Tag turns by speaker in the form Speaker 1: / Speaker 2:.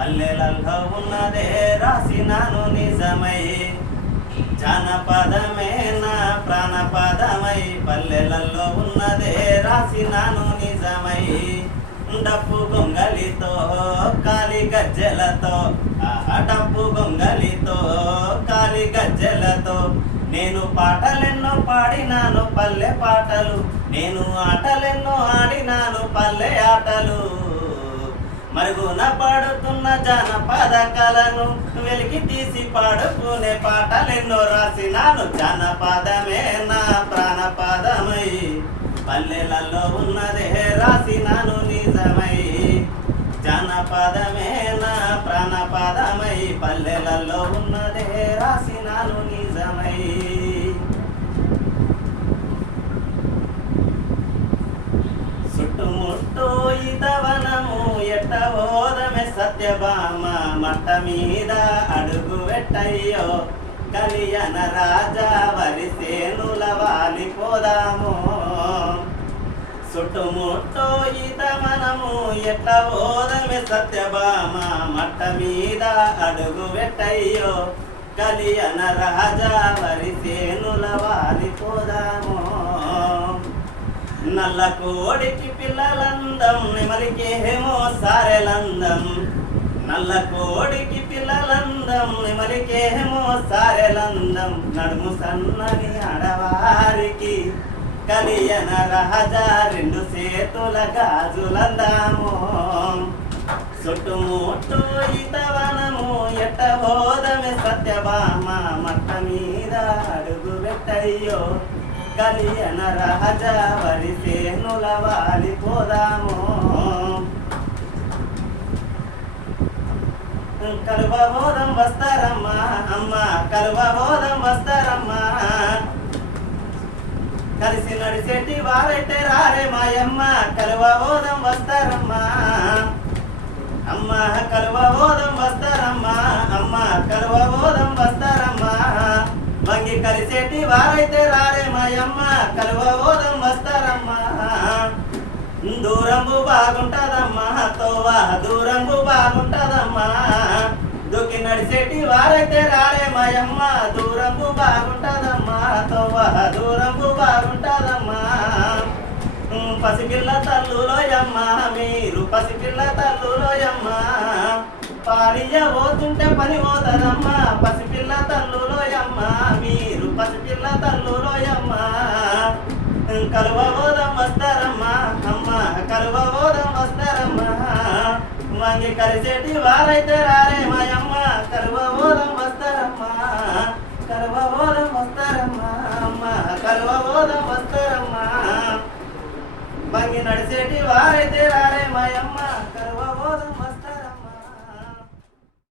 Speaker 1: పల్లెలలో ఉన్నదే రాసినాను నిజమై. జానపదమే నా ప్రాణపదమై. పల్లెలలో ఉన్నదే రాసినాను నిజమై. డప్పు గొంగలితో కాలి గజ్జెలతో డప్పు గొంగలితో కాలి గజ్జెలతో. నేను పాటలెన్నో పాడినాను పల్లె పాటలు. నేను ఆటలెన్నో ఆడినాను పల్లె ఆటలు. మరుగున పాడుతున్న జానపద కళను వెలికి తీసి పాడుకునే పాటలెన్నో రాసినాను. జానపదమే నా ప్రాణపదమై పల్లెలలో ఉన్నదే రాసినాను నిజమై. జానపదమే నా ప్రాణపదమై పల్లెలలో ఉన్నదే రాసినాను నిజమై చుట్టుముట్టు ఇతవనము ఎట్ట సత్యభామ మట్ట మీద అడుగు పెట్టయ్యో. కలియన రాజా వరిసేనుల వాలిపోదాము చుట్టుముట్టు మనము ఎట్ట ఓదమె సత్యభామ మట్ట మీద అడుగు పెట్టయ్యో. కలియన రాజా వరిసేనుల వాలిపోదాము నల్ల కోడికి పిల్లలందం నిమలికేమో సారెలందం. నల్ల కోడికి పిల్లలందం నిమలికేమో సారెలందం. నడుము సన్నని ఆడవారికి కలియన రాజా రెండు చేతుల గాజులందాము. చుట్టుముట్టు ఇతవనము ఎట్ట బోధమే సత్యభామ మట్ట మీద అడుగు పెట్టయ్యో. కలియన రాజా వరిసేనుల వాలిపోదాము కలువ బోధం వస్తారమ్మా అమ్మ కలువ బోధం వస్తారమ్మా కలిసి నడిచేటి వారైతే రారే మాయమ్మ కలువ బోధం వస్తారమ్మా అమ్మ కలువ బోధం వస్తారమ్మా అమ్మ కలువ బోధం ఎట్టి వారైతే రారే మాయమ్మ. కలువ బోధం వస్తారమ్మా. దూరంబు బాగుంటదమ్మా. తోవా దూరంబు బాగుంటదమ్మా. దుక్కి నడిచేటి వారైతే రారే మాయమ్మ. దూరంబు బాగుంటదమ్మా. తోవా దూరంబు బాగుంటదమ్మా. ఉమ్, పసిపిల్ల తల్లులోయమ్మ. మీరు పసిపిల్ల తల్లులోయమ్మ. పాలియ పోతుంటే పని పోతుందమ్మా పసిపిల్ల తల్లులోయమ్మ. మీరు తల్లులోయమ్మ కలువ బోధం వస్తారమ్మా అమ్మ కలువ బోధం వస్తారమ్మా. మంగి కలిసేటి వారైతే రారే మాయమ్మ. కలువ బోధం వస్తారమ్మా కలువ బోధం వస్తారమ్మా. అమ్మ కలువ బోధం వస్తారమ్మా. మంగి నడిచేటి వారైతే రారే మాయమ్మ.